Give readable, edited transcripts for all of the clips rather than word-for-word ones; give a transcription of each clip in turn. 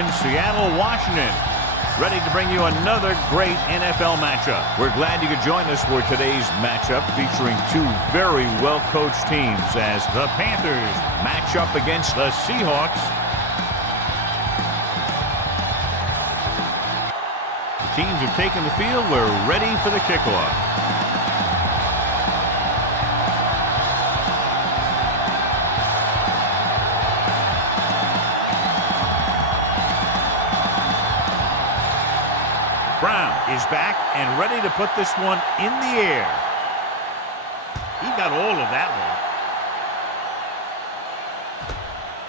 in Seattle, Washington, ready to bring you another great NFL matchup. We're glad you could join us for today's matchup featuring two very well-coached teams as the Panthers match up against the Seahawks. The teams have taken the field. We're ready for the kickoff. Brown is back and ready to put this one in the air. He got all of that one.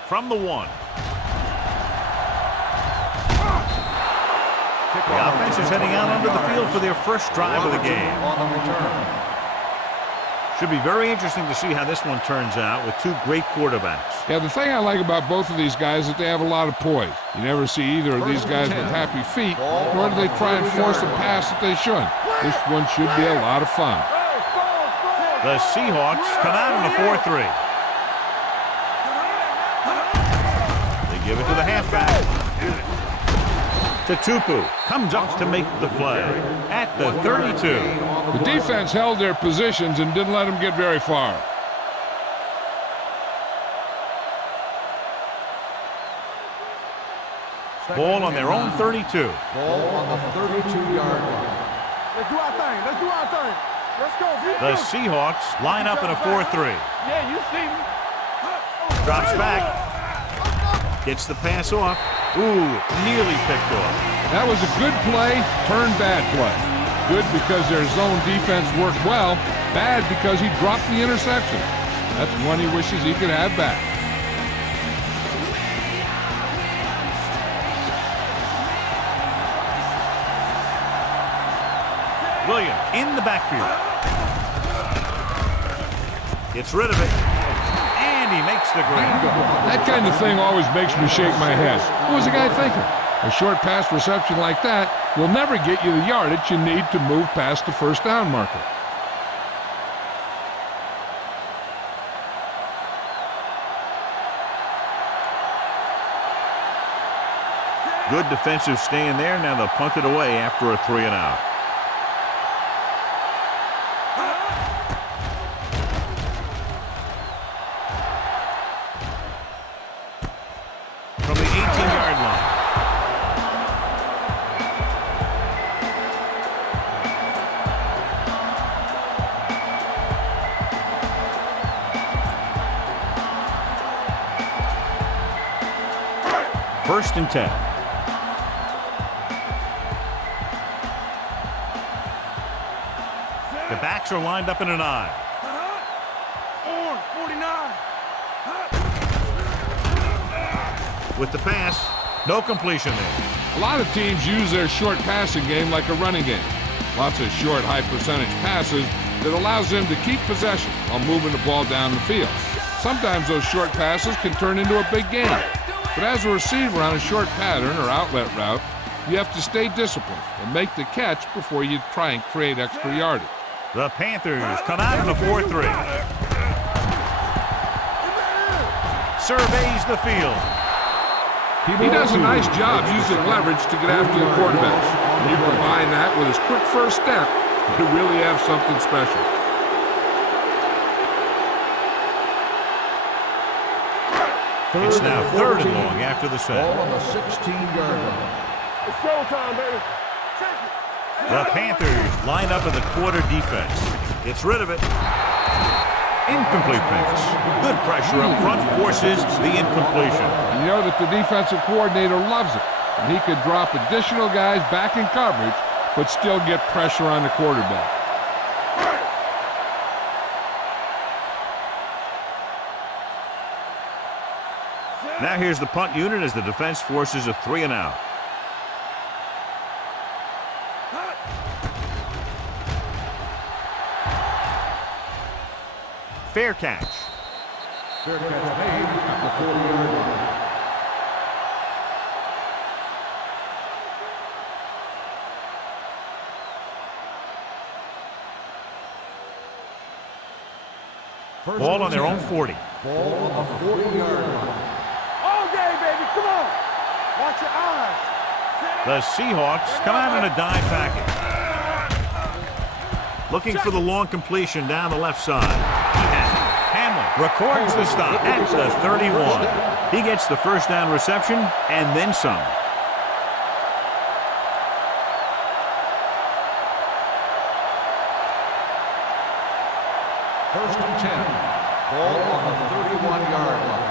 From the 1. The offense is heading out onto the field for their first drive of the game. Should be very interesting to see how this one turns out with two great quarterbacks. Yeah, the thing I like about both of these guys is that they have a lot of poise. You never see either of these guys with happy feet, nor do they try and force a pass that they shouldn't. This one should be a lot of fun. The Seahawks come out in a 4-3. They give it to the halfback. Tupu comes up to make the play at the 32. The defense held their positions and didn't let them get very far. Ball on their own 32. Ball on the 32-yard line. Let's do our thing. Let's do our thing. Let's go. The Seahawks line up in a 4-3. Yeah, you see me. Drops back. Gets the pass off. Ooh, nearly picked off. That was a good play, turned bad play. Good because their zone defense worked well. Bad because he dropped the interception. That's one he wishes he could have back. Williams in the backfield. Gets rid of it. And he makes the grab. That kind of thing always makes me shake my head. What was the guy thinking? A short pass reception like that will never get you the yardage you need to move past the first down marker. Good defensive stand there. Now they'll punt it away after a 3-and-out. From the 18-yard line. First and 10. The backs are lined up in an I. 49. With the pass, no completion there. A lot of teams use their short passing game like a running game. Lots of short, high-percentage passes that allows them to keep possession while moving the ball down the field. Sometimes those short passes can turn into a big game. But as a receiver on a short pattern or outlet route, you have to stay disciplined and make the catch before you try and create extra yardage. The Panthers come out in a 4-3. Surveys the field. He does a nice job using leverage to get after the quarterback. When you combine that with his quick first step, you really have something special. It's now 3rd and long after the set. Ball on the 16-yard line. It's showtime, baby. The Panthers line up in the quarter defense. Gets rid of it. Incomplete pass. Good pressure up front forces the incompletion. You know that the defensive coordinator loves it. And he could drop additional guys back in coverage, but still get pressure on the quarterback. Now here's the punt unit as the defense forces a 3-and-out. Fair catch. Fair catch made at the 40-yard line. Ball on their own 40. Ball on the 40-yard line. All day, baby, come on. Watch your eyes. The Seahawks come out in a dime package. Looking for the long completion down the left side. He has it. Hamlin records the stop at the 31. He gets the first down reception and then some. First and 10. Ball on the 31-yard line.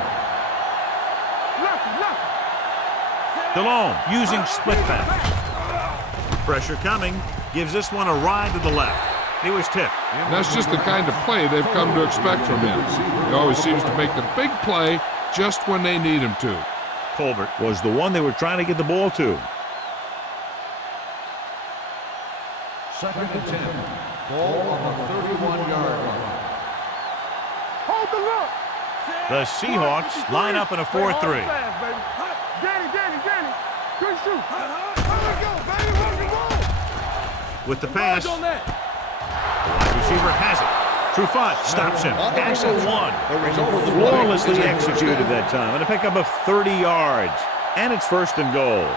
DeLone using split pass. Pressure coming. Gives this one a ride to the left. He was tipped. That's just the kind of play they've come to expect from him. He always seems to make the big play just when they need him to. Colbert was the one they were trying to get the ball to. Second and 10. Ball on the 31-yard line. Hold the look. The Seahawks line up in a 4-3. Danny. Good shoot. There we go, baby. Roll. With the pass, the wide receiver has it. Trufant stops him. Pass at 1. Flawlessly executed that time. And a pickup of 30 yards. And it's first and goal.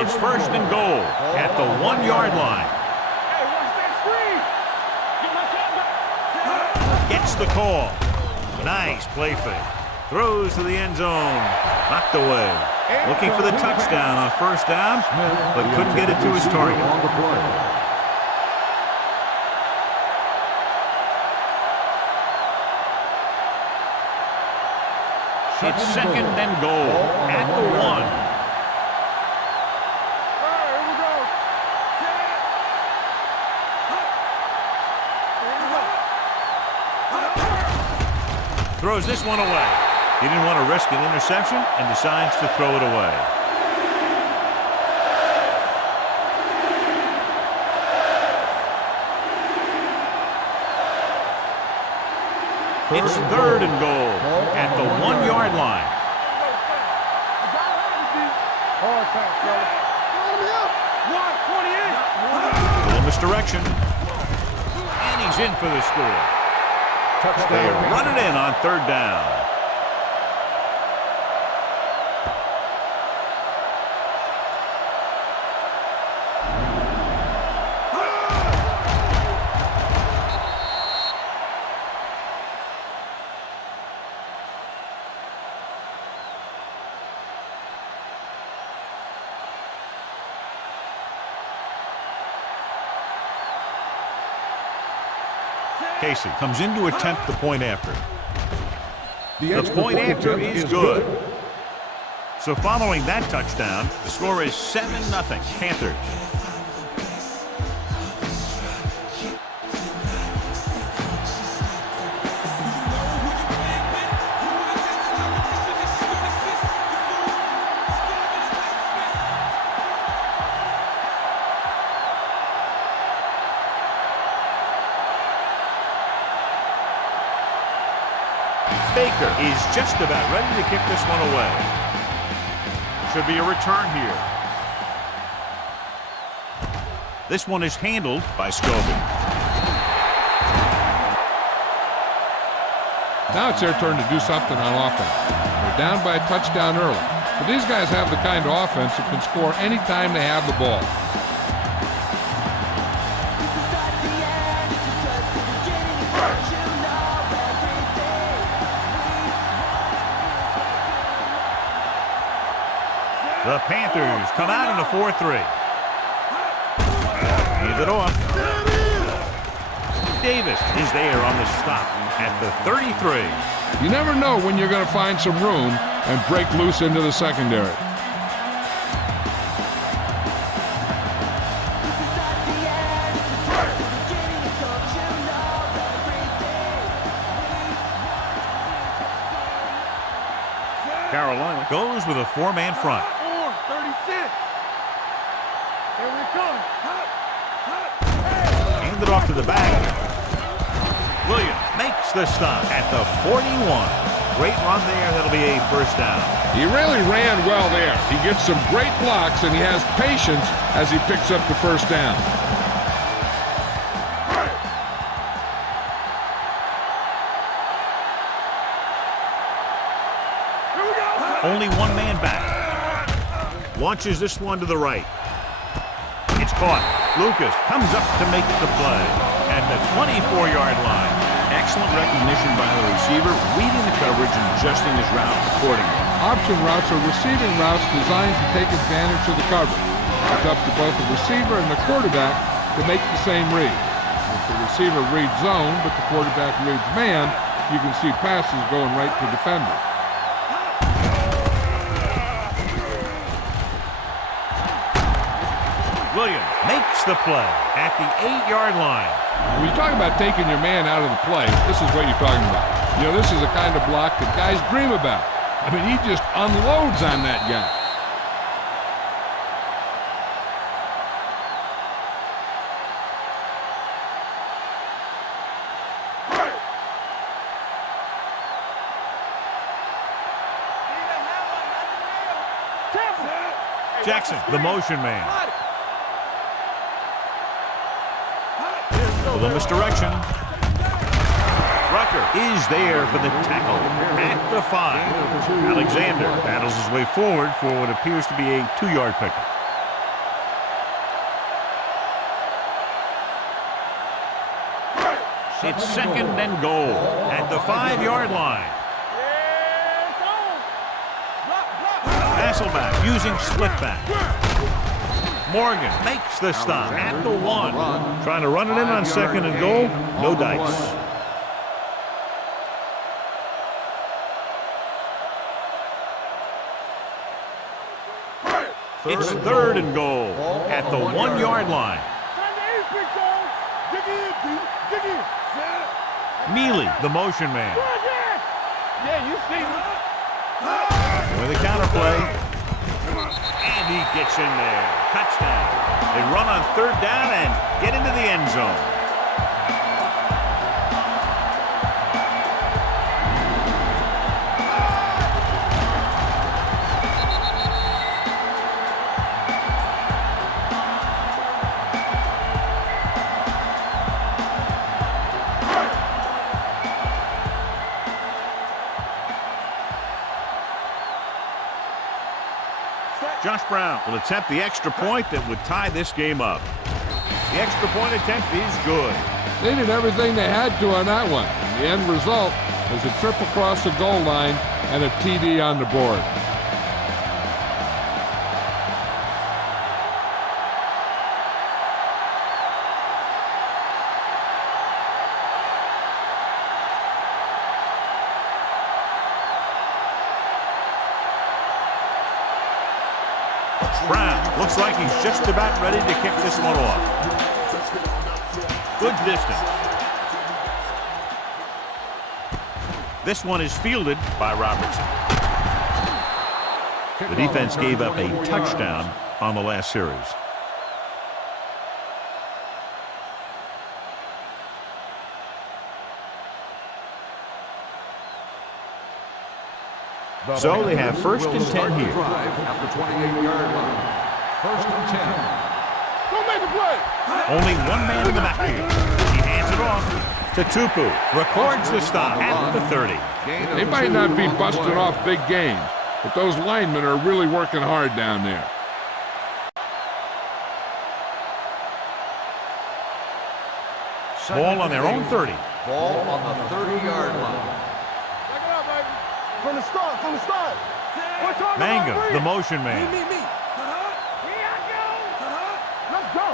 It's first and goal at the 1-yard line. Hey, watch that screen. Get my cat back. Gets the call. Nice play fake. Throws to the end zone. Knocked away. Looking for the touchdown on first down, but couldn't get it to his target. It's second and goal at the 1. Throws this one away. He didn't want to risk an interception and decides to throw it away. It's third and goal at the 1-yard line. Full misdirection. And he's in for the score. They run it in on third down. Casey comes in to attempt the point after. The point after is good. So following that touchdown, the score is 7-0 Panthers. Baker is just about ready to kick this one away. Should be a return here. This one is handled by Scobie. Now it's their turn to do something on offense. They're down by a touchdown early. But these guys have the kind of offense that can score anytime they have the ball. The Panthers come out in a 4-3. Hands it off. Davis is there on the stop at the 33. You never know when you're going to find some room and break loose into the secondary. Carolina goes with a 4-man front. 36. Here we come. Handed off to the back. Williams makes the stop at the 41. Great run there. That'll be a first down. He really ran well there. He gets some great blocks, and he has patience as he picks up the first down. Only one man back. Launches this one to the right. It's caught. Lucas comes up to make the play at the 24-yard line. Excellent recognition by the receiver, reading the coverage and adjusting his route accordingly. Option routes are receiving routes designed to take advantage of the coverage. It's up to both the receiver and the quarterback to make the same read. If the receiver reads zone, but the quarterback reads man, you can see passes going right to defenders. Williams makes the play at the 8-yard line. When you talk about taking your man out of the play, this is what you're talking about. You know, this is the kind of block that guys dream about. I mean, he just unloads on that guy. Jackson, the motion man. A little misdirection. Rucker is there for the tackle at the 5. Alexander battles his way forward for what appears to be a 2-yard pickup. It's second and goal at the 5-yard line. Hasselback using split back. Morgan makes the stop at the 1. Trying to run it in on second and goal. No dice. It's third and goal at the 1-yard line. Neely, the motion man. Yeah, you see me. With a counter play. And he gets in there. Touchdown. They run on third down and get into the end zone. Josh Brown will attempt the extra point that would tie this game up. The extra point attempt is good. They did everything they had to on that one. The end result was a trip across the goal line and a TD on the board. Brown looks like he's just about ready to kick this one off. Good distance. This one is fielded by Robertson. The defense gave up a touchdown on the last series. So they have first and 10 here. At the 28-yard line. First and 10. Don't make a play. Only one man in the backfield. He hands it off to Tupu. Records the stop at the 30. They might not be busting off big games, but those linemen are really working hard down there. Ball on their own 30. Ball on the 30-yard line. Back it up, baby. From the start, from the start. We're talking Manga, about the motion man. Me. Here I go. Let's go.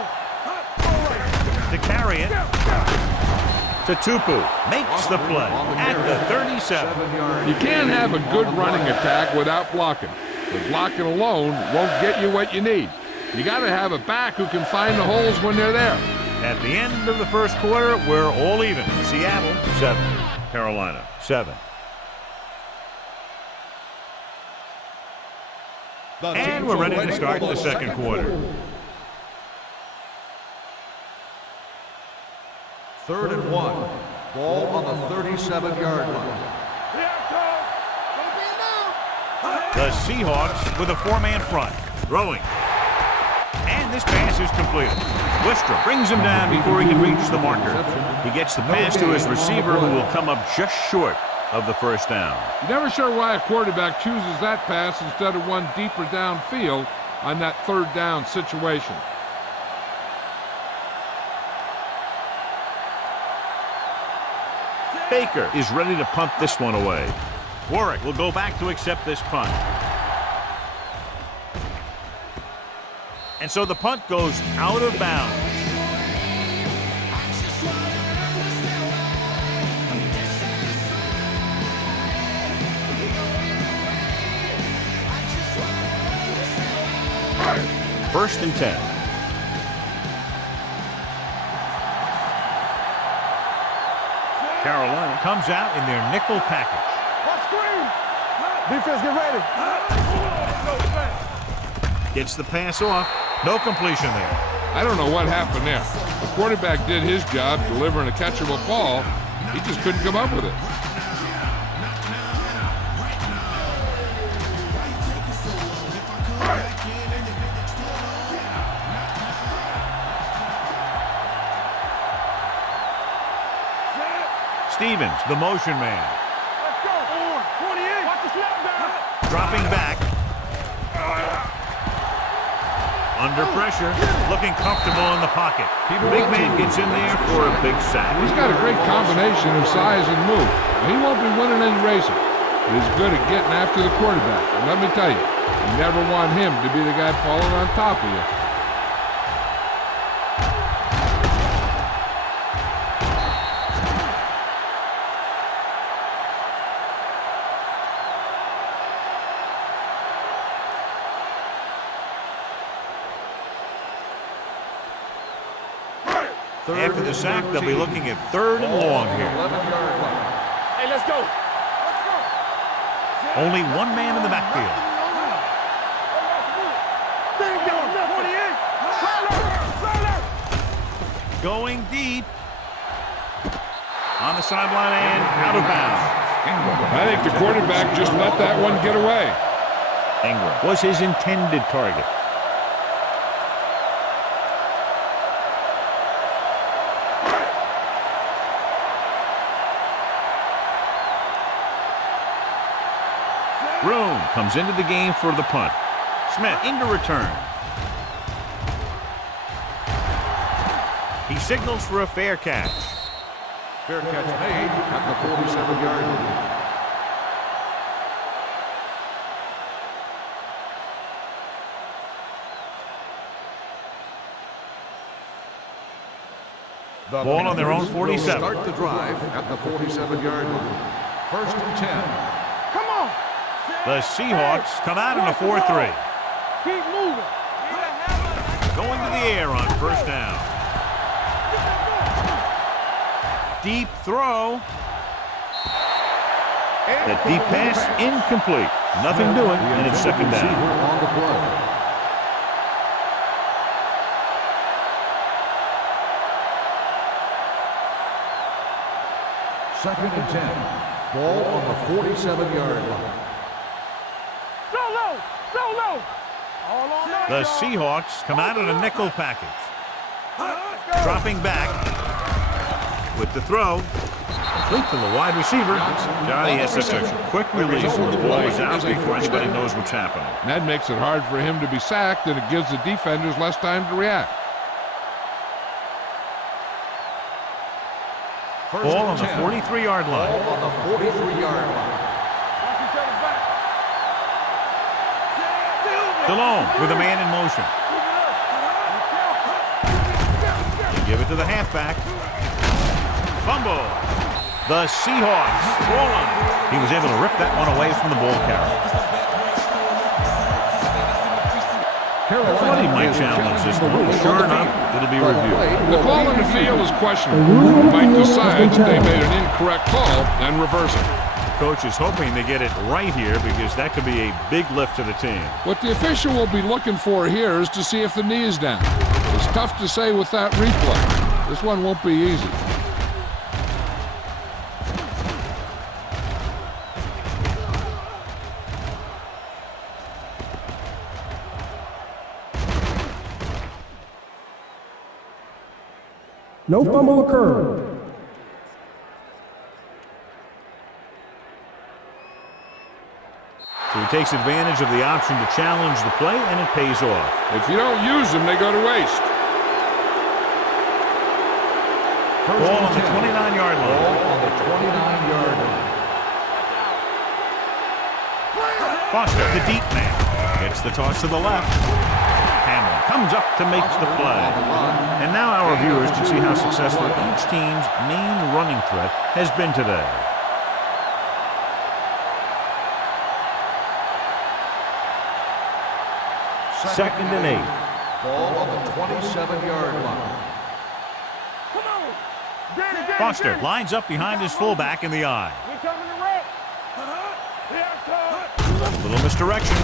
To carry it to Tupu. Makes the play at the 37. You can't have a good running attack without blocking. But blocking alone won't get you what you need. You got to have a back who can find the holes when they're there. At the end of the first quarter, we're all even. Seattle, 7. Carolina, 7. And we're ready to start the second quarter. Third and 1. Ball on the 37-yard line. Here I come. Don't be The Seahawks with a 4-man front. Throwing. And this pass is completed. Wistra brings him down before he can reach the marker. He gets the pass to his receiver, who will come up just short of the first down. You're never sure why a quarterback chooses that pass instead of one deeper downfield on that third down situation. Baker is ready to punt this one away. Warwick will go back to accept this punt. And so the punt goes out of bounds. First and 10. Carolina comes out in their nickel package. Defense, get ready. Gets the pass off. No completion there. I don't know what happened there. The quarterback did his job delivering a catchable ball. He just couldn't come up with it. Stevens, the motion man. Let's go. 28. Watch the slap down. Dropping back. Under pressure. Looking comfortable in the pocket. Big man gets in there for a big sack. He's got a great combination of size and move. He won't be winning any races, but he's good at getting after the quarterback. And let me tell you, you never want him to be the guy falling on top of you. After the sack, they'll be looking at third and long here. Hey, let's go. Only one man in the backfield. Going deep. On the sideline and out of bounds. I think the quarterback just let that one get away. Ingram was his intended target. Room comes into the game for the punt. Smith into return. He signals for a fair catch. Fair catch made at the 47-yard line. Ball on their own 47. Start the drive at the 47-yard line. First and 10. Come on. The Seahawks come out in a 4-3. Keep moving. Going to the air on first down. Deep throw. That deep pass incomplete. Nothing doing, and it's second down. On the play. Second and 10. Ball on the 47-yard line. The Seahawks come out in a nickel package. Dropping back with the throw. Complete to the wide receiver. Johnny has such a quick release when the ball is out before anybody knows what's happening. That makes it hard for him to be sacked, and it gives the defenders less time to react. Ball on the 43-yard line. Ball on the 43-yard line. DeLone with a man in motion. They give it to the halfback. Fumble. The Seahawks rolling. He was able to rip that one away from the ball carrier. Somebody might challenge this one. Sure enough, it'll be reviewed. The call on the field is questionable. He might decide that they made an incorrect call and reverse it. Coach is hoping they get it right here because that could be a big lift to the team. What the official will be looking for here is to see if the knee is down. It's tough to say with that replay. This one won't be easy. No fumble occurred. takes advantage of the option to challenge the play, and it pays off. If you don't use them, they go to waste. Ball on the 29-yard line. Ball on the 29-yard line. Foster, the deep man, gets the toss to the left. Hamlin comes up to make the play. And now our viewers can see how successful each team's main running threat has been today. Second and 8. Ball on the 27-yard line. Foster lines up behind his fullback in the eye. A little misdirection.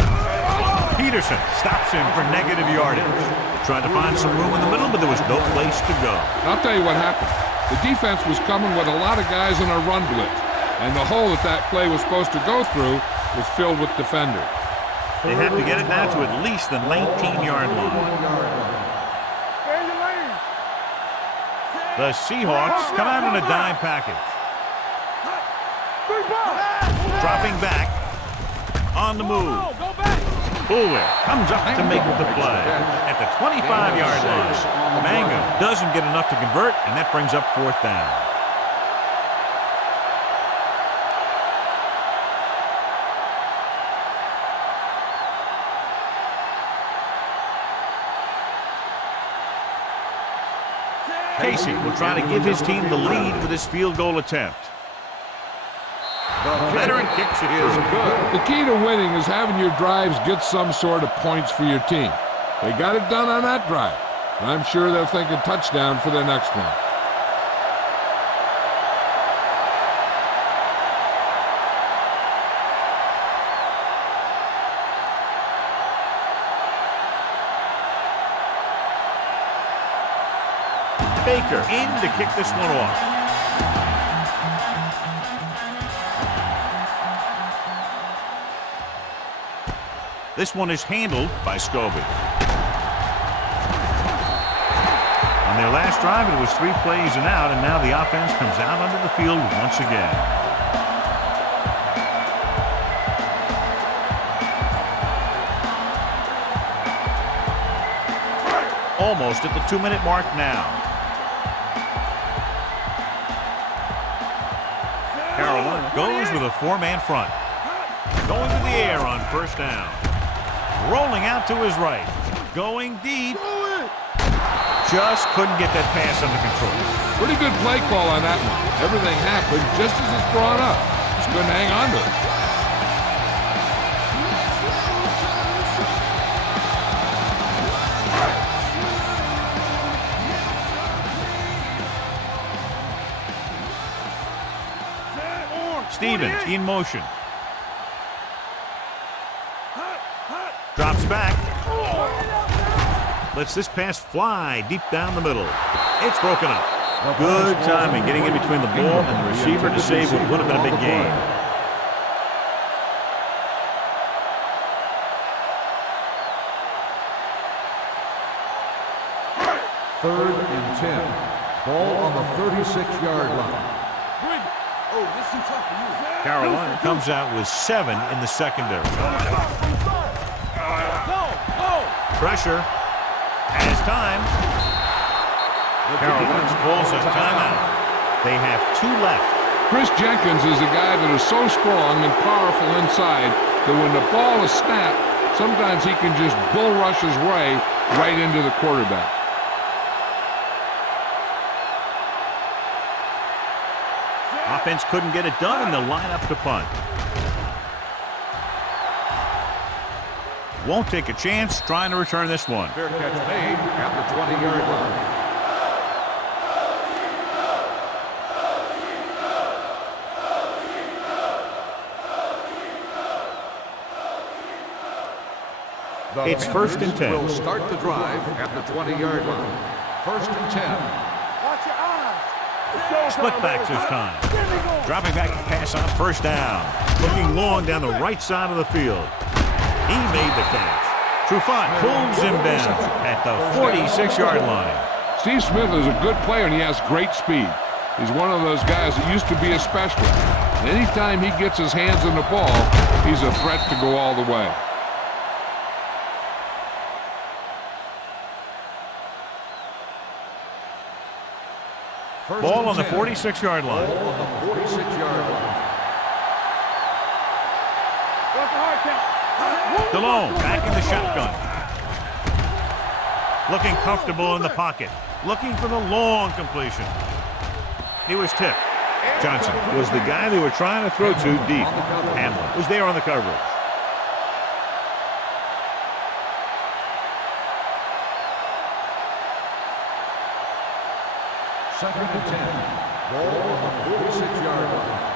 Peterson stops him for negative yardage. Tried to find some room in the middle, but there was no place to go. I'll tell you what happened. The defense was coming with a lot of guys in a run blitz, and the hole that play was supposed to go through was filled with defenders. They have to get it now to at least the 19-yard line. The Seahawks come out in a dime package. Dropping back. On the move. Bullware comes up to make the play at the 25-yard line. Manga doesn't get enough to convert, and that brings up fourth down. Casey will try to give his team the lead with his field goal attempt. The veteran kicks it is good. The key to winning is having your drives get some sort of points for your team. They got it done on that drive. And I'm sure they're thinking touchdown for their next one. Baker in to kick this one off. This one is handled by Scobie. On their last drive, it was 3 plays and out, and now the offense comes out onto the field once again. Almost at the 2-minute mark now. Carolina goes with a 4-man front. Going to the air on first down. Rolling out to his right. Going deep. Just couldn't get that pass under control. Pretty good play call on that one. Everything happened just as it's brought up. Just couldn't hang on to it. Stevens in motion. Drops back. Lets this pass fly deep down the middle. It's broken up. Good timing getting in between the ball and the receiver to save what would have been a big gain. Third and 10. Ball on the 36-yard line. Carolina comes out with 7 in the secondary. Pressure. Has time. Carolina calls a timeout. They have 2 left. Chris Jenkins is a guy that is so strong and powerful inside that when the ball is snapped, sometimes he can just bull rush his way right into the quarterback. Offense couldn't get it done, and they'll line up to punt. Won't take a chance trying to return this one. Fair catch made at the 20-yard line. It's first and 10. Will start the drive at the 20-yard line. First and 10. Watch your eyes. Split backs this time. Dropping back to pass on first down. Looking long down the right side of the field. He made the catch. Trufant pulls him down at the 46-yard line. Steve Smith is a good player, and he has great speed. He's one of those guys that used to be a specialist. And anytime he gets his hands on the ball, He's a threat to go all the way. Ball on the 46-yard line. Ball on the 46-yard line. DeLone back in the shotgun. Looking comfortable in the pocket. Looking for the long completion. He was tipped. Johnson was the guy they were trying to throw to deep. Hamlin was there on the coverage. Second and 10. Ball on the 46-yard line.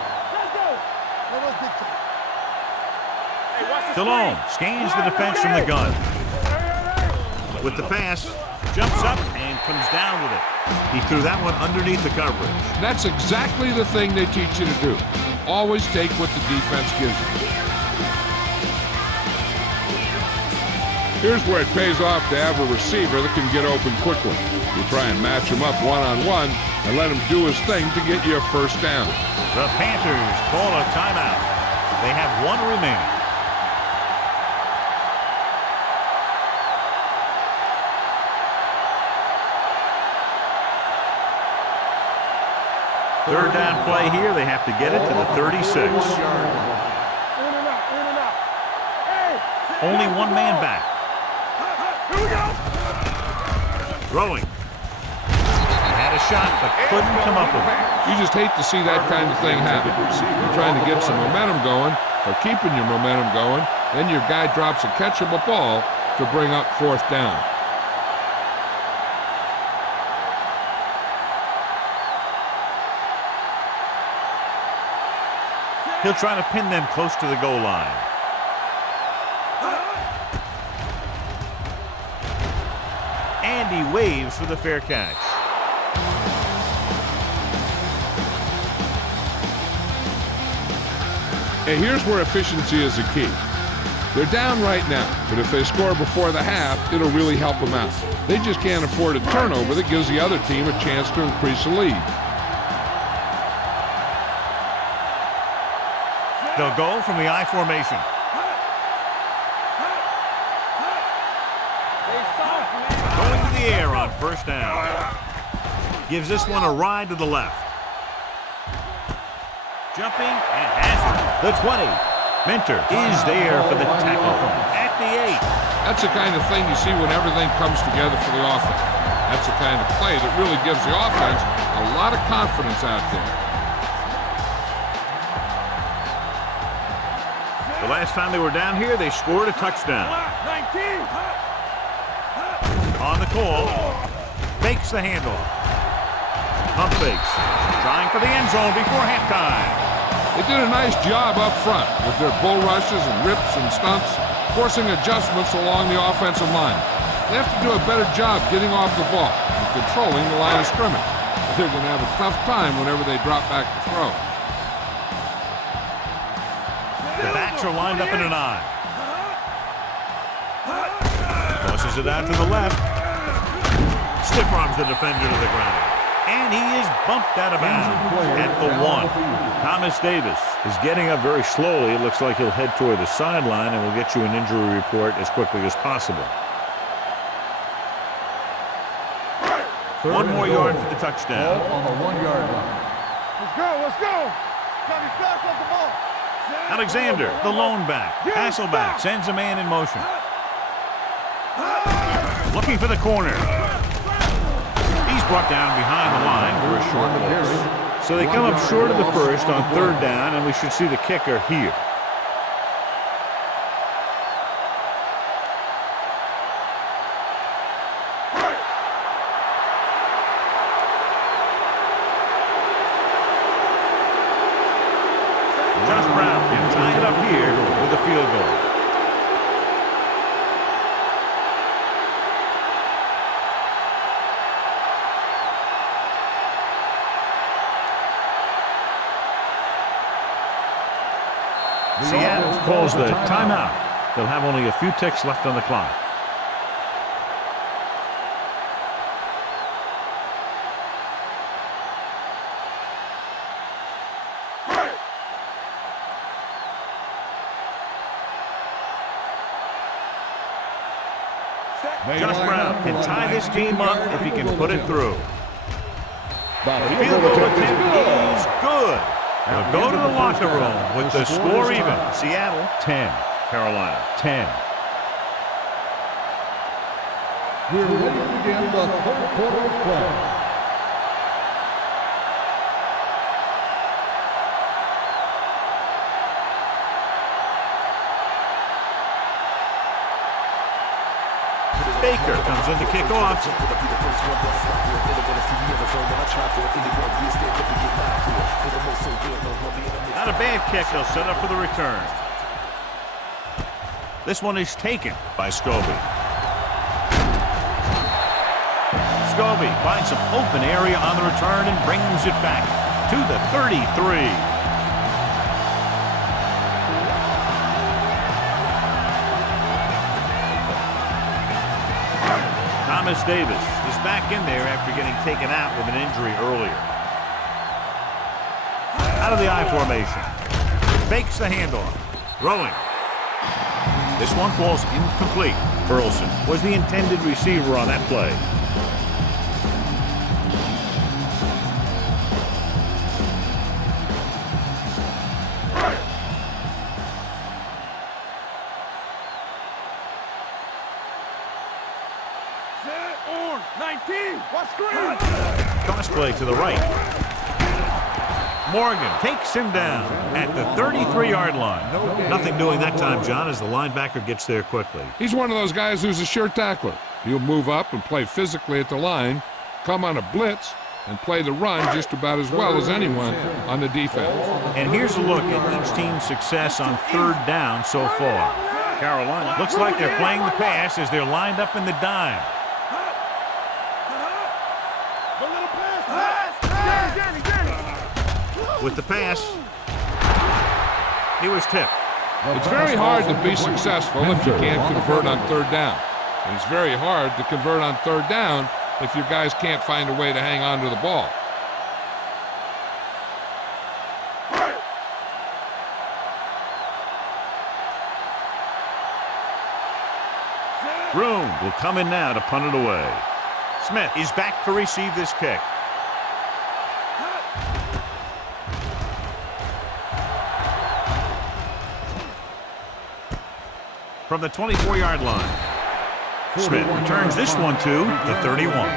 DeLone scans the defense from the gun. With the pass, jumps up and comes down with it. He threw that one underneath the coverage. That's exactly the thing they teach you to do. Always take what the defense gives you. Here's where it pays off to have a receiver that can get open quickly. You try and match him up one-on-one and let him do his thing to get you a first down. The Panthers call a timeout. They have one remaining. Third down play here. They have to get it to the 36. Only one man back. Throwing. He had a shot, but couldn't come up with it. You just hate to see that kind of thing happen. You're trying to get some momentum going, or keeping your momentum going, then your guy drops a catchable ball to bring up fourth down. He'll try to pin them close to the goal line. And he waves for the fair catch. And here's where efficiency is the key. They're down right now, but if they score before the half, it'll really help them out. They just can't afford a turnover that gives the other team a chance to increase the lead. They'll go from the I formation. Going to the air on first down. Gives this one a ride to the left. Jumping and has it. The 20. Minter is there for the tackle at the 8. That's the kind of thing you see when everything comes together for the offense. That's the kind of play that really gives the offense a lot of confidence out there. The last time they were down here, they scored a touchdown. On the call, fakes the handoff. Pump fakes, trying for the end zone before halftime. They did a nice job up front with their bull rushes and rips and stunts, forcing adjustments along the offensive line. They have to do a better job getting off the ball and controlling the line of scrimmage. They're going to have a tough time whenever they drop back to throw. The backs are lined up in an I. Tosses it out to the left. Stiff arms the defender to the ground. And he is bumped out of bounds at the 1. Thomas Davis is getting up very slowly. It looks like he'll head toward the sideline, and we'll get you an injury report as quickly as possible. 1 more yard for the touchdown. On the 1-yard line. Let's go, let's go. Gotta be fast off the ball. Alexander, the lone back. Hasselback sends a man in motion. Looking for the corner. He's brought down behind the line for a short loss. So they come up short of the first on third down, and we should see the kicker here. Josh Brown can tie it up here with a field goal. Seattle calls the timeout. They'll have only a few ticks left on the clock. Josh Brown can tie this game up if he can put it through. The Field goal attempt is good. They'll go to the locker room with the score even. Seattle 10, Carolina 10. We're ready to begin the third quarter of play. Baker comes in to kick off. Not a bad kick. They'll set up for the return. This one is taken by Scobie. Scobie finds some open area on the return and brings it back to the 33. Thomas Davis is back in there after getting taken out with an injury earlier. Out of the I formation. Fakes the handoff. Throwing. This one falls incomplete. Burleson was the intended receiver on that play. Toss play to the right. Morgan takes him down at the 33-yard line. Nothing doing that time, John, as the linebacker gets there quickly. He's one of those guys who's a sure tackler. He'll move up and play physically at the line, come on a blitz, and play the run just about as well as anyone on the defense. And here's a look at each team's success on third down so far. Carolina looks like they're playing the pass as they're lined up in the dime. With the pass, he was tipped. It's very hard to be successful if you can't convert on third down. And it's very hard to convert on third down if your guys can't find a way to hang on to the ball. Room will come in now to punt it away. Smith is back to receive this kick. From the 24-yard line. Smith returns this one to the 31.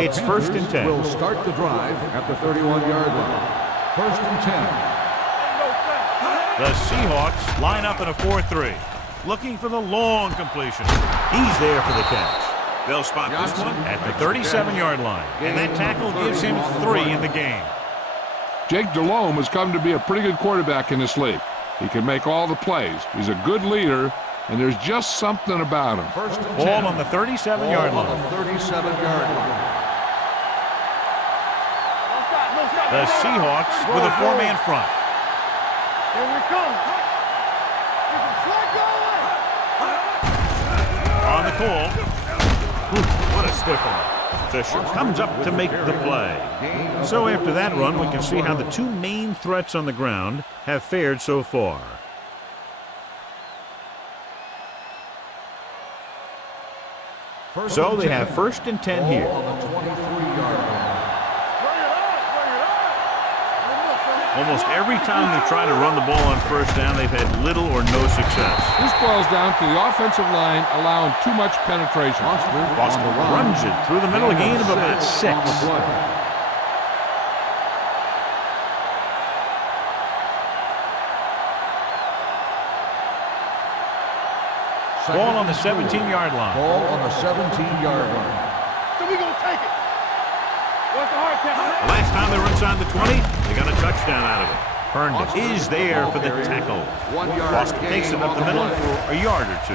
It's first and 10. We'll start the drive at the 31-yard line. First and 10. The Seahawks line up in a 4-3. Looking for the long completion. He's there for the catch. They'll spot this one at the 37-yard line. And that tackle gives him 3 in the game. Jake Delhomme has come to be a pretty good quarterback in this league. He can make all the plays. He's a good leader, and there's just something about him. First and 10. Ball on the 37-yard line. On the 37-yard line. The Seahawks with a 4-man front. Here we come. On the call. What a stiff one. Fisher comes up to make the play. So after that run, we can see how the two main threats on the ground have fared so far. So they have first and 10 here. On the 23-yard line. Almost every time they try to run the ball on first down, they've had little or no success. This boils down to the offensive line allowing too much penetration. Boston runs it through the middle, a gain of about 6. Ball on the 17-yard line. Ball on the 17-yard line. So we gonna take it. What's the hard count? The last time they were inside the 20, they got a touchdown out of it. Herndon is there for the tackle. 1 yard Boston takes it up the middle for a yard or two.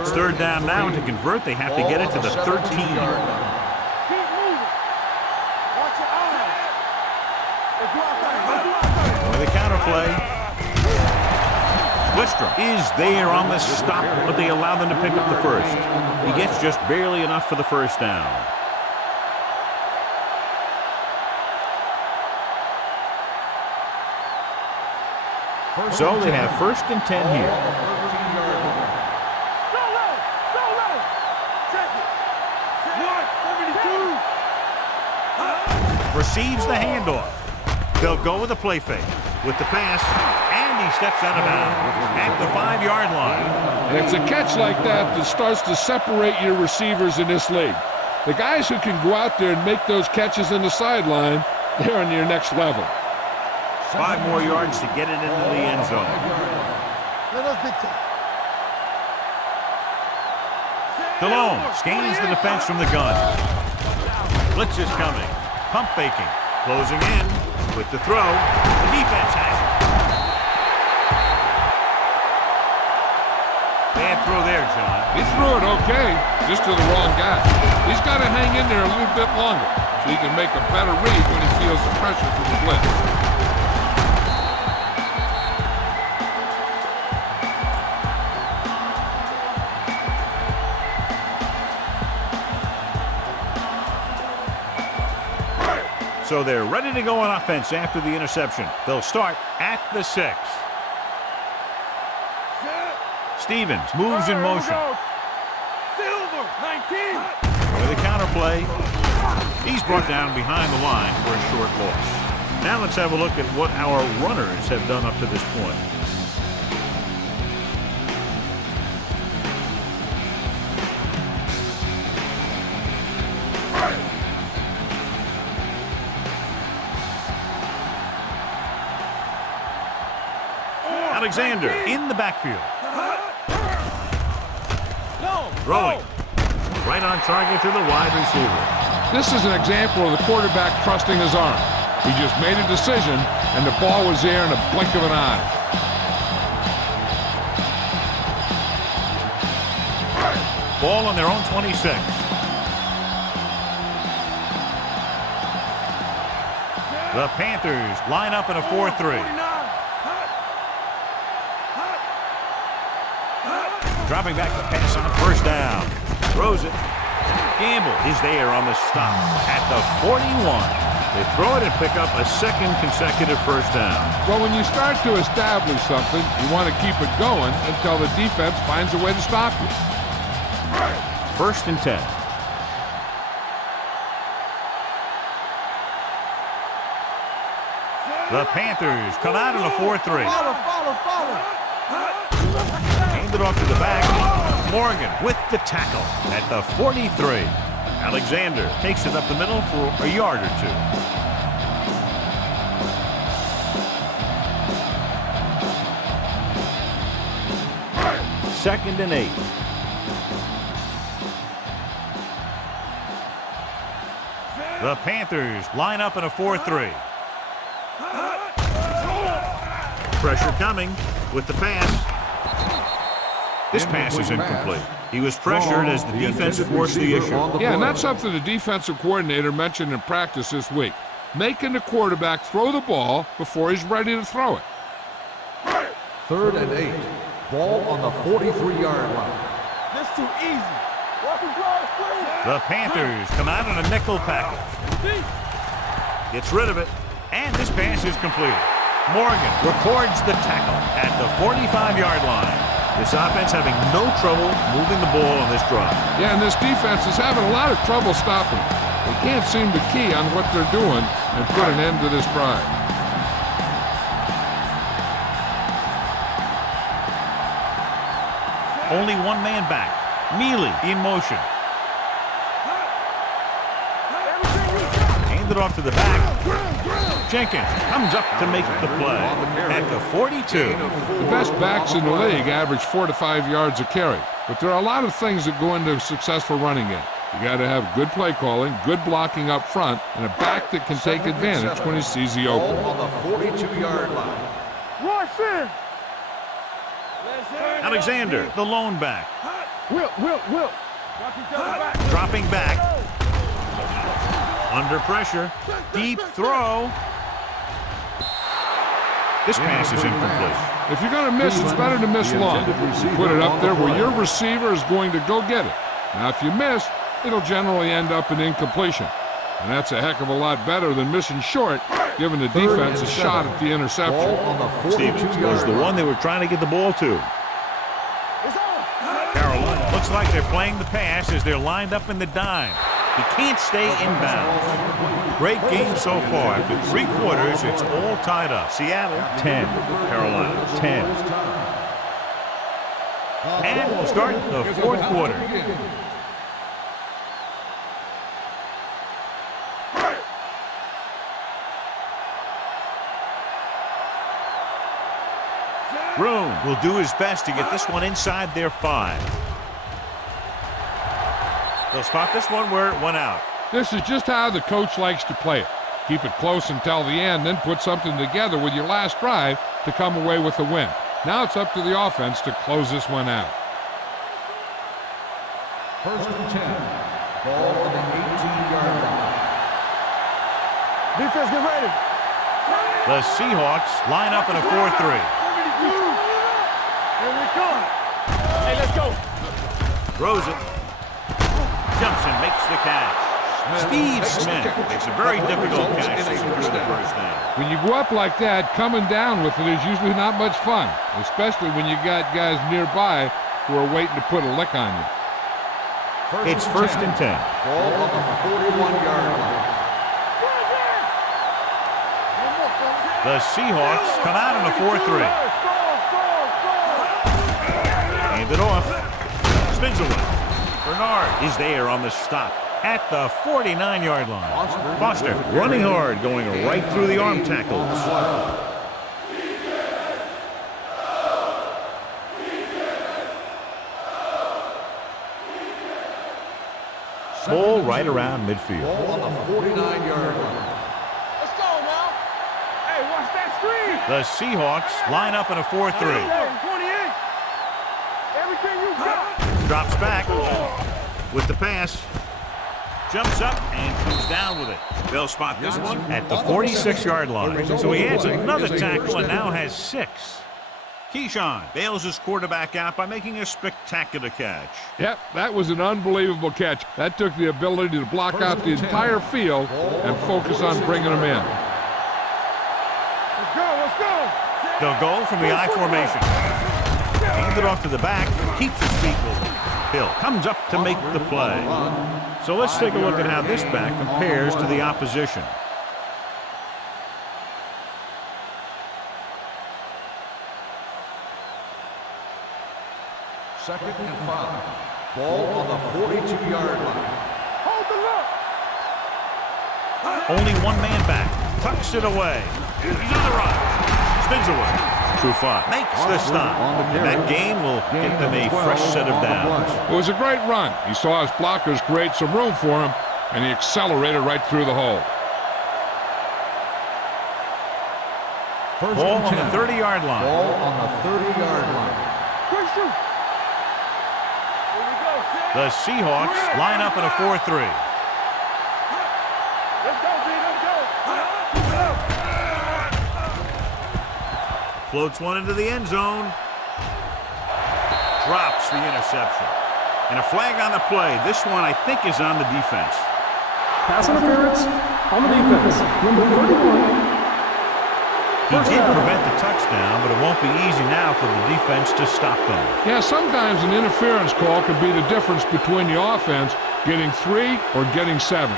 It's third down now, and to convert, they have to get it to the 13. Keep moving. Watch your eyes. With a counter play. Lidstrom is there on the stop, but they allow them to pick up the first. He gets just barely enough for the first down. So they have 1st and 10 here. Receives the handoff. They'll go with a play fake. With the pass, and he steps out of bounds at the 5-yard line. And it's a catch like that that starts to separate your receivers in this league. The guys who can go out there and make those catches in the sideline, they're on your next level. 5 more yards to get it into the end zone. Delhomme scans the defense from the gun. Blitz is coming. Pump faking. Closing in with the throw. The defense has it. Bad throw there, John. He threw it okay, just to the wrong guy. He's got to hang in there a little bit longer so he can make a better read when he feels the pressure from the blitz. So they're ready to go on offense after the interception. They'll start at the 6. Stevens moves in motion. Silver, 19. With a counter play, he's brought down behind the line for a short loss. Now let's have a look at what our runners have done up to this point. Alexander in the backfield. Throwing. Right on target to the wide receiver. This is an example of the quarterback trusting his arm. He just made a decision, and the ball was there in a blink of an eye. Ball on their own 26. The Panthers line up in a 4-3. Dropping back to pass on 1st down. Throws it. Gamble is there on the stop at the 41. They throw it and pick up a 2nd consecutive 1st down. Well, when you start to establish something, you want to keep it going until the defense finds a way to stop you. 1st and 10. The Panthers come out in a 4-3. Hand it off to the back. Morgan with the tackle at the 43. Alexander takes it up the middle for a yard or 2. Second and 8. The Panthers line up in a 4-3. Pressure coming with the pass. This pass is incomplete. He was pressured as the defense forced the issue. Yeah, and that's something the defensive coordinator mentioned in practice this week. Making the quarterback throw the ball before he's ready to throw it. 3rd and 8. Ball on the 43-yard line. That's too easy. The Panthers come out in a nickel package. Gets rid of it, and this pass is completed. Morgan records the tackle at the 45-yard line. This offense having no trouble moving the ball on this drive. Yeah, and this defense is having a lot of trouble stopping them. They can't seem to key on what they're doing and put an end to this drive. Only one man back. Mealy in motion. Hand it off to the back. Jenkins comes up to make the play at the 42. The best backs in the league average 4 to 5 yards a carry, but there are a lot of things that go into a successful running game. You got to have good play calling, good blocking up front, and a back that can take advantage when he sees the opening. On the 42-yard line. Rush in. Alexander, the lone back. Will. Dropping back. Under pressure. Deep throw. This pass is incomplete. If you're going to miss, it's better to miss long. Put it up there where your receiver is going to go get it. Now, if you miss, it'll generally end up an incompletion. And that's a heck of a lot better than missing short, giving the defense a shot at the interception. Stevens was the one they were trying to get the ball to. Carolina looks like they're playing the pass as they're lined up in the dime. He can't stay inbounds. Great game so far. After 3 quarters, it's all tied up. Seattle 10, Carolina 10. And we'll start the 4th quarter. Room will do his best to get this one inside their 5. They'll spot this one where it went out. This is just how the coach likes to play it. Keep it close until the end, then put something together with your last drive to come away with the win. Now it's up to the offense to close this one out. 1st and 10. Ball on the 18-yard line. Defense, get ready. The Seahawks line up in a 4-3. Here we come. Hey, let's go. Throws it. Jumps and makes the catch. Steve Smith makes a very difficult catch to secure the first down. When you go up like that, coming down with it is usually not much fun, especially when you got guys nearby who are waiting to put a lick on you. It's 1st and 10. Ball on the 41-yard line. The Seahawks come out in a 4-3. Hand it off. Spins away. Bernard is there on the stop at the 49-yard line. Foster running hard, going right through the arm tackles. Ball right around midfield. Ball on the 49-yard line. Let's go now. Hey, watch that screen. The Seahawks line up in a 4-3. 28. Everything you got. Drops back with the pass. Jumps up and comes down with it. They'll spot this one at the 46-yard line. So he adds another tackle and now has 6. Keyshawn bails his quarterback out by making a spectacular catch. Yep, that was an unbelievable catch. That took the ability to block out the entire field and focus on bringing them in. Let's go, let's go. They'll go from the I formation. Hand it off to the back, keeps his feet moving. Hill comes up to make the play. So let's take a look at how this back compares to the opposition. Second and 5. Ball on the 42-yard line. Hold the look. Only one man back. Tucks it away. He's on the run. Spins away. Trufant makes the stop. And that gain will get them a fresh set of downs. It was a great run. He saw his blockers create some room for him, and he accelerated right through the hole. Ball on the 30-yard line. Ball on the 30-yard line. Quick shoot. Here we go, Sam. The Seahawks line up in a 4-3. Let's go, B, let's go. Floats one into the end zone. Drops the interception. And a flag on the play. This one, I think, is on the defense. Pass interference on the defense. Number 31. He did prevent the touchdown, but it won't be easy now for the defense to stop them. Yeah, sometimes an interference call could be the difference between the offense getting 3 or getting 7.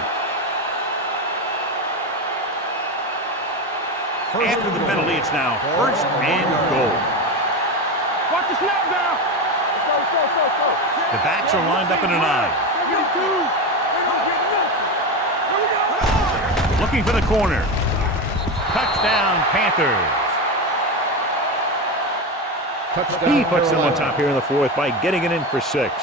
After the penalty, it's now 1st and goal. Watch the snap now. Let's go. The backs are lined up in a 9. Looking for the corner. Touchdown, Panthers. He puts them on top here in the 4th by getting it in for 6.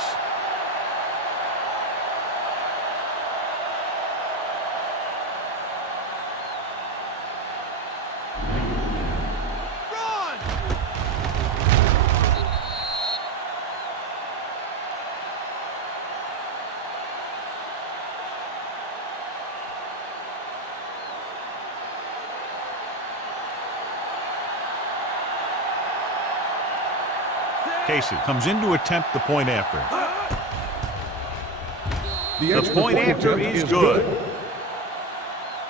Casey comes in to attempt the point after. The point after is good.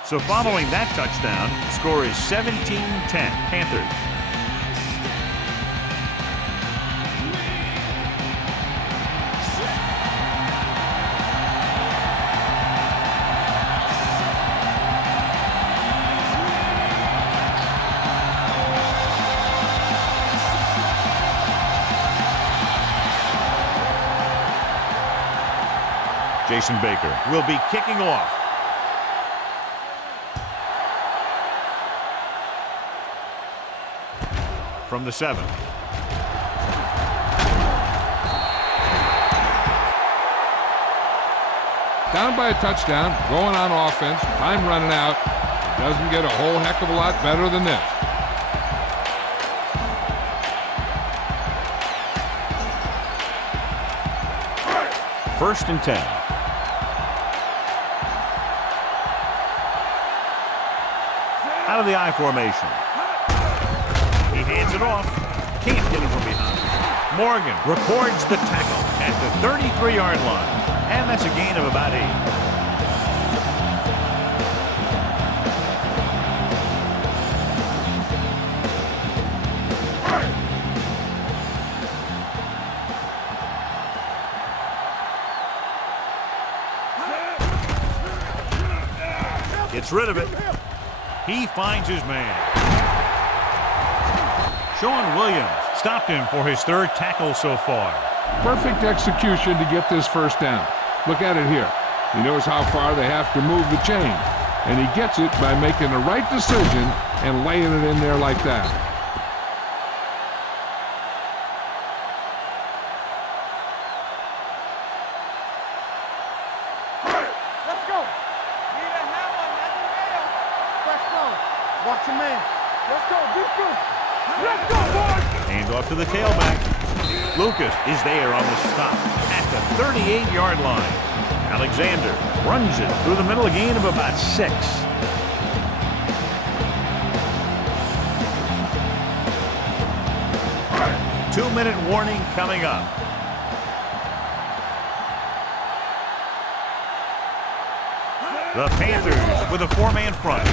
So following that touchdown, score is 17-10 Panthers. Jason Baker will be kicking off. From the 7. Down by a touchdown, going on offense, time running out. Doesn't get a whole heck of a lot better than this. First and 10. Out of the I formation. He hands it off. Can't get it from behind. Morgan records the tackle at the 33-yard line. And that's a gain of about 8. Gets rid of it. He finds his man. Sean Williams stopped him for his 3rd tackle so far. Perfect execution to get this first down. Look at it here. He knows how far they have to move the chain, and he gets it by making the right decision and laying it in there like that. Let's go. Let's go. Watch your man. Let's go. Let's go, boys. Hands off to the tailback. Lucas is there on the stop at the 38-yard line. Alexander runs it through the middle, a gain of about 6. Two-minute warning coming up. The Panthers with a 4-man front.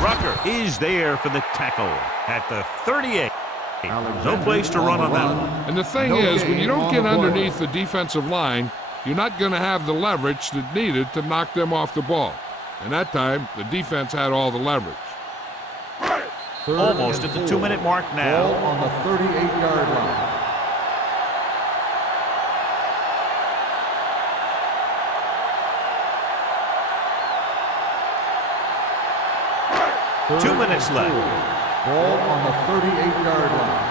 Rucker is there for the tackle at the 38. No place to run on that one. And the thing is, when you don't get underneath the defensive line, you're not going to have the leverage that's needed to knock them off the ball. And that time, the defense had all the leverage. Almost at the 2-minute mark now. Ball on the 38-yard line. Two minutes left. Ball on the 38-yard line.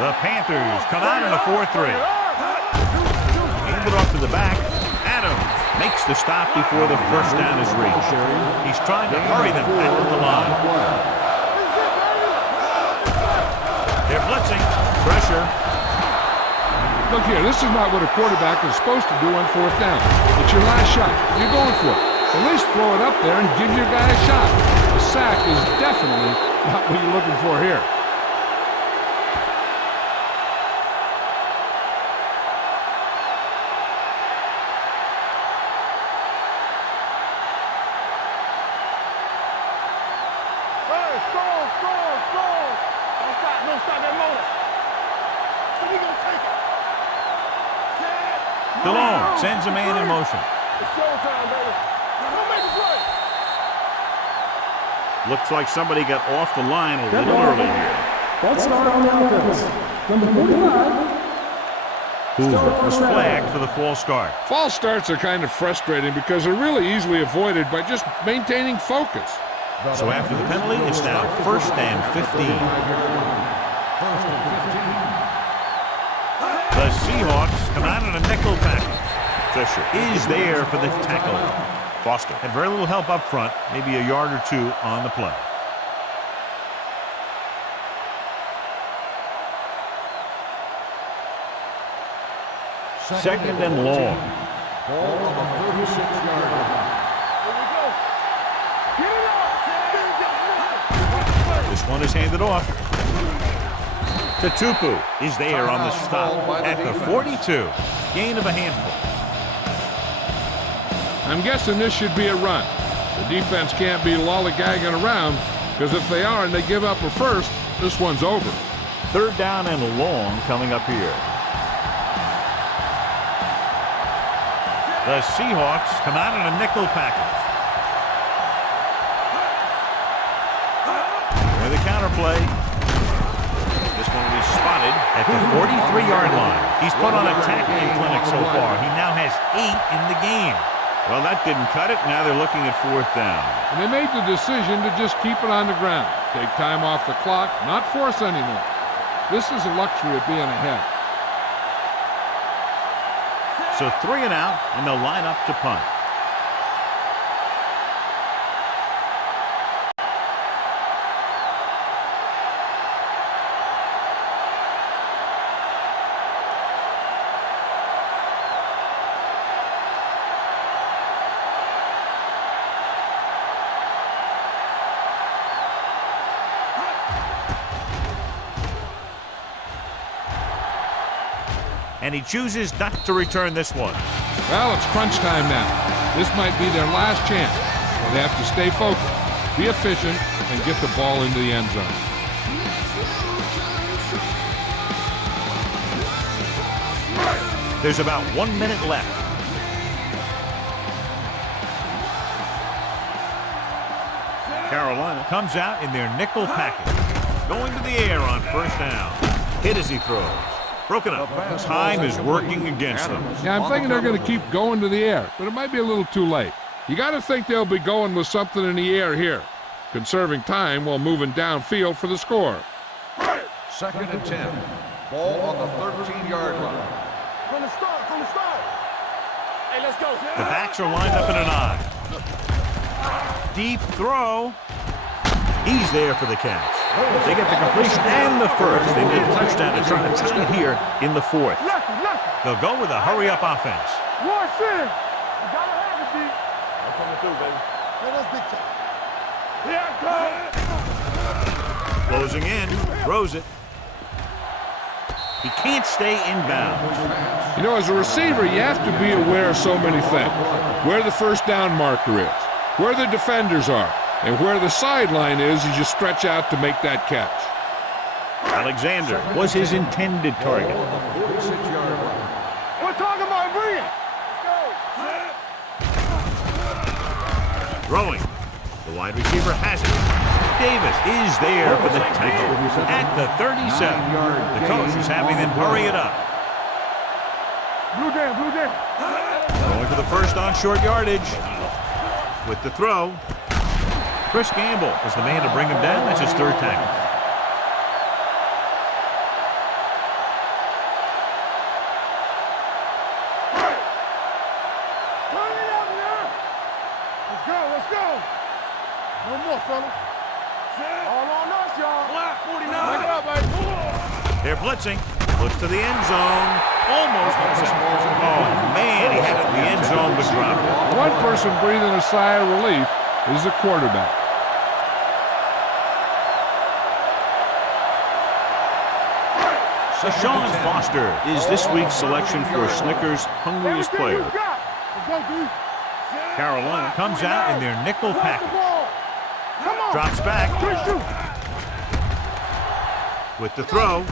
The Panthers come out in a 4-3. Hand it off to the back. Adams makes the stop before the first down is reached. He's trying to hurry them back to the line. They're blitzing. Pressure. Look here, this is not what a quarterback is supposed to do on 4th down. It's your last shot. You're going for it. At least throw it up there and give your guy a shot. A sack is definitely not what you're looking for here. Don't stop that motor. So we gonna take it. DeLone sends a man in motion. It's showtime, baby. Don't make a play. Looks like somebody got off the line a little early here. False start on the offense. Number 45. Hoover was flagged for the false start. False starts are kind of frustrating because they're really easily avoided by just maintaining focus. So after the penalty, it's now 1st and 15. The Seahawks come out in a nickel tackle. Fisher is there for the tackle. Foster had very little help up front, maybe a yard or 2 on the play. Second and long. Ball on the 36-yard line. This one is handed off. Tupu is there on the stop at the 42. Gain of a handful. I'm guessing this should be a run. The defense can't be lollygagging around, because if they are and they give up a first, this one's over. Third down and long coming up here. The Seahawks come out in a nickel package. With a counterplay. This one will be spotted at the 43-yard line. He's put on a tackling clinic so far. He now has 8 in the game. Well, that didn't cut it. Now they're looking at fourth down. And they made the decision to just keep it on the ground. Take time off the clock, not force anymore. This is a luxury of being ahead. So 3 and out, and they'll line up to punt. And he chooses not to return this one. Well, it's crunch time now. This might be their last chance. So they have to stay focused, be efficient, and get the ball into the end zone. There's about 1 minute left. Carolina comes out in their nickel package. Going to the air on first down. Hit as he throws. Broken up. Time is working against them. Yeah, I'm thinking they're going to keep going to the air, but it might be a little too late. You got to think they'll be going with something in the air here, conserving time while moving downfield for the score. 2nd and 10. Ball on the 13-yard line. From the start. Hey, let's go. The backs are lined up in an eye. Deep throw. He's there for the catch. They get the completion and the first. They need a touchdown to try to tie it here in the fourth. They'll go with a hurry-up offense. Watch in. You gotta have it, D. I'm coming through, baby. Hey, that's big time. Here I come. Closing in. Throws it. He can't stay inbounds. You know, as a receiver, you have to be aware of so many things. Where the first down marker is, where the defenders are, and where the sideline is as you stretch out to make that catch. Alexander was his intended target. We're talking about bring it. Throwing. The wide receiver has it. Davis is there for the touchdown at the 37. The coach is having them hurry it up. Blue down. Going for the first on short yardage. With the throw. Chris Gamble is the man to bring him down. That's his third tackle. Turn it up now. Let's go. No more, fella. All on us, y'all. 49. Back it up, baby. They're blitzing. Looks to the end zone. Almost. Oh, man, he had it in the end zone but dropped it. One person breathing a sigh of relief is the quarterback. Sean Foster is this week's selection for Snickers' hungriest player. Let's go, D. Carolina comes out in their nickel package. Come on. Drops back Shoot. with the throw.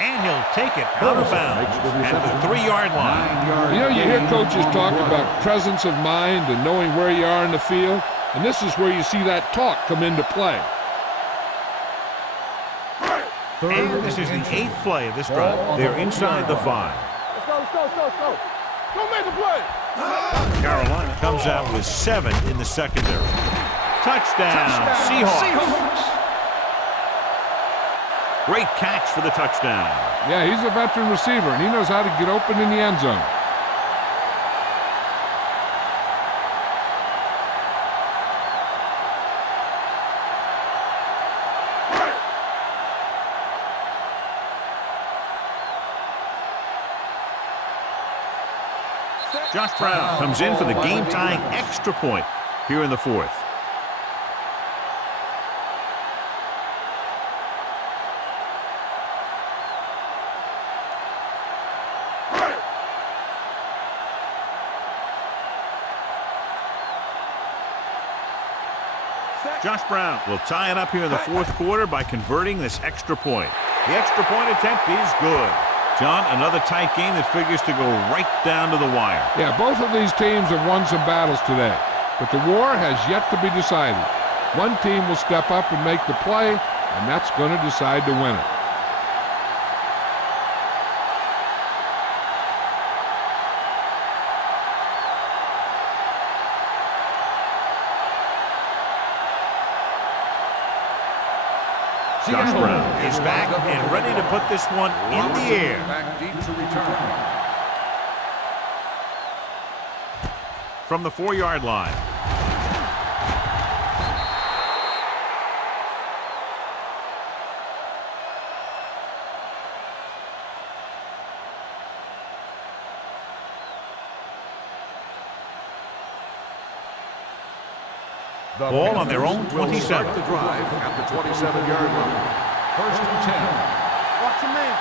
And he'll take it out of bounds at the 3-yard line. You know, you hear coaches talk about presence of mind and knowing where you are in the field, and this is where you see that talk come into play. And this is the 8th play of this drive. They're inside the 5. Let's go. Don't make the play. Carolina comes out with 7 in the secondary. Touchdown, Seahawks. Great catch for the touchdown. Yeah, he's a veteran receiver, and he knows how to get open in the end zone. Josh Brown comes in for the game-tying extra point here in the 4th. Josh Brown will tie it up here in the fourth quarter by converting this extra point. The extra point attempt is good. John, another tight game that figures to go right down to the wire. Yeah, both of these teams have won some battles today, but the war has yet to be decided. One team will step up and make the play, and that's going to decide the winner. Josh Brown is back and ready to put this one in the air. Back deep to return. From the 4-yard line. The Ball on their own Panthers will 27. start the drive at the 27-yard line. First and 10. Watch your man.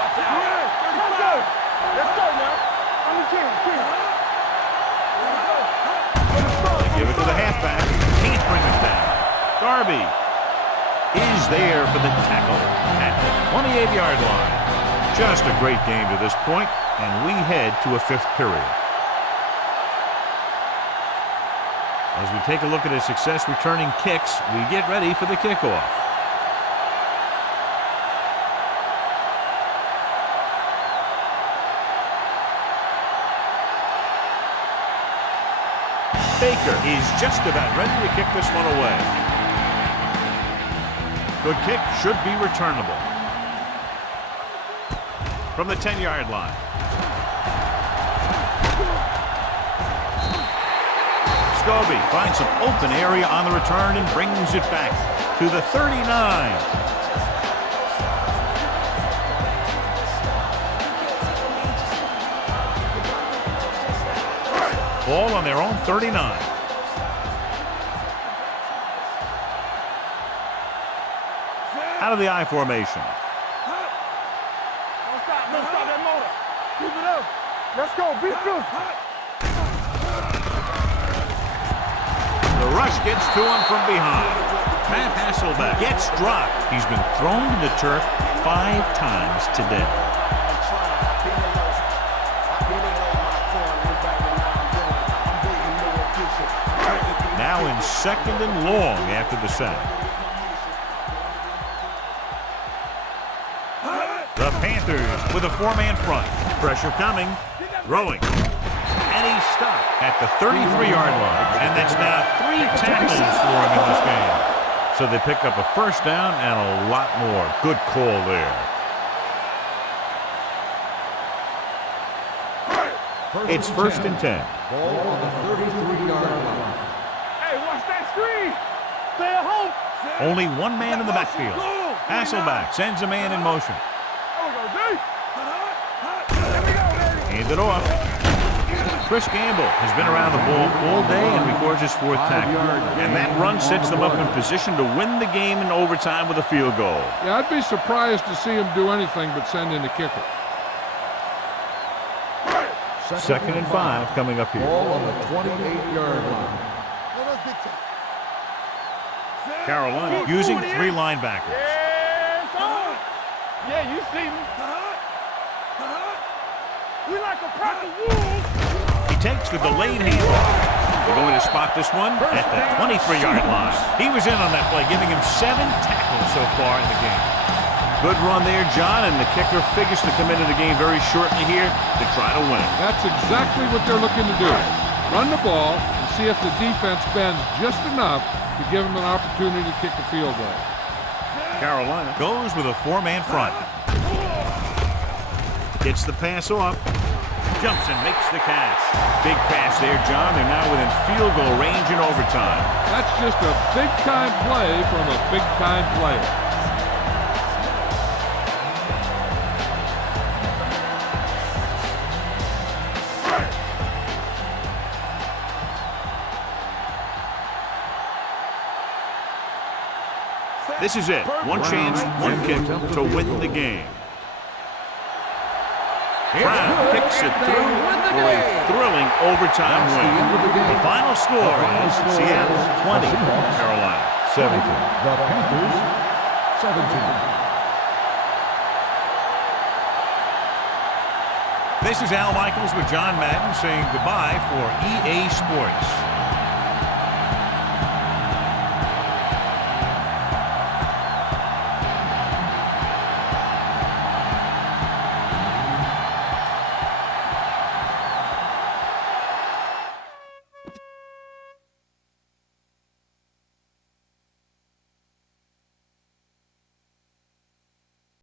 Watch out. Let's go. Let's go now. On the 10. They give it to the halfback. Can't bring it down. Darby is there for the tackle at the 28-yard line. Just a great game to this point, and we head to a fifth period. As we take a look at his success returning kicks, we get ready for the kickoff. Baker is just about ready to kick this one away. The kick should be returnable. From the 10-yard line. Scobie finds some open area on the return and brings it back to the 39. Ball on their own 39. Out of the I formation. Don't stop that motor. Keep it up. Let's go. Be good. The rush gets to him from behind. Matt Hasselbeck gets dropped. He's been thrown to the turf 5 times today. Now in second and long after the sack. The Panthers with a 4-man front. Pressure coming. Throwing. And he's stopped at the 33-yard line. And that's now 3 tackles for him in this game. So they pick up a first down and a lot more. Good call there. It's first and 10. Ball on the 33-yard line. Hey, watch that screen. Stay at home. Only one man in the backfield. Hasselbeck sends a man in motion. Hand it off. Chris Gamble has been around the ball all day and records his 4th tackle. And that run sets them up in position to win the game in overtime with a field goal. Yeah, I'd be surprised to see him do anything but send in the kicker. Second and 5 coming up here. Ball on the 28-yard line. Carolina using 3 linebackers. Yeah, you see me. We like a pack of wolves. He takes the delayed handoff. They're going to spot this one at the 23-yard line. He was in on that play, giving him 7 tackles so far in the game. Good run there, John, and the kicker figures to come into the game very shortly here to try to win. That's exactly what they're looking to do. Run the ball and see if the defense bends just enough to give them an opportunity to kick a field goal. Carolina goes with a 4-man front. Gets the pass off. Jumps and makes the catch. Big pass there, John. They're now within field goal range in overtime. That's just a big-time play from a big-time player. This is it. One chance, one kick to win the game. Brown kicks it through for a thrilling overtime win. The final score is Seattle 20, Carolina 17. The Panthers 17. This is Al Michaels with John Madden saying goodbye for EA Sports.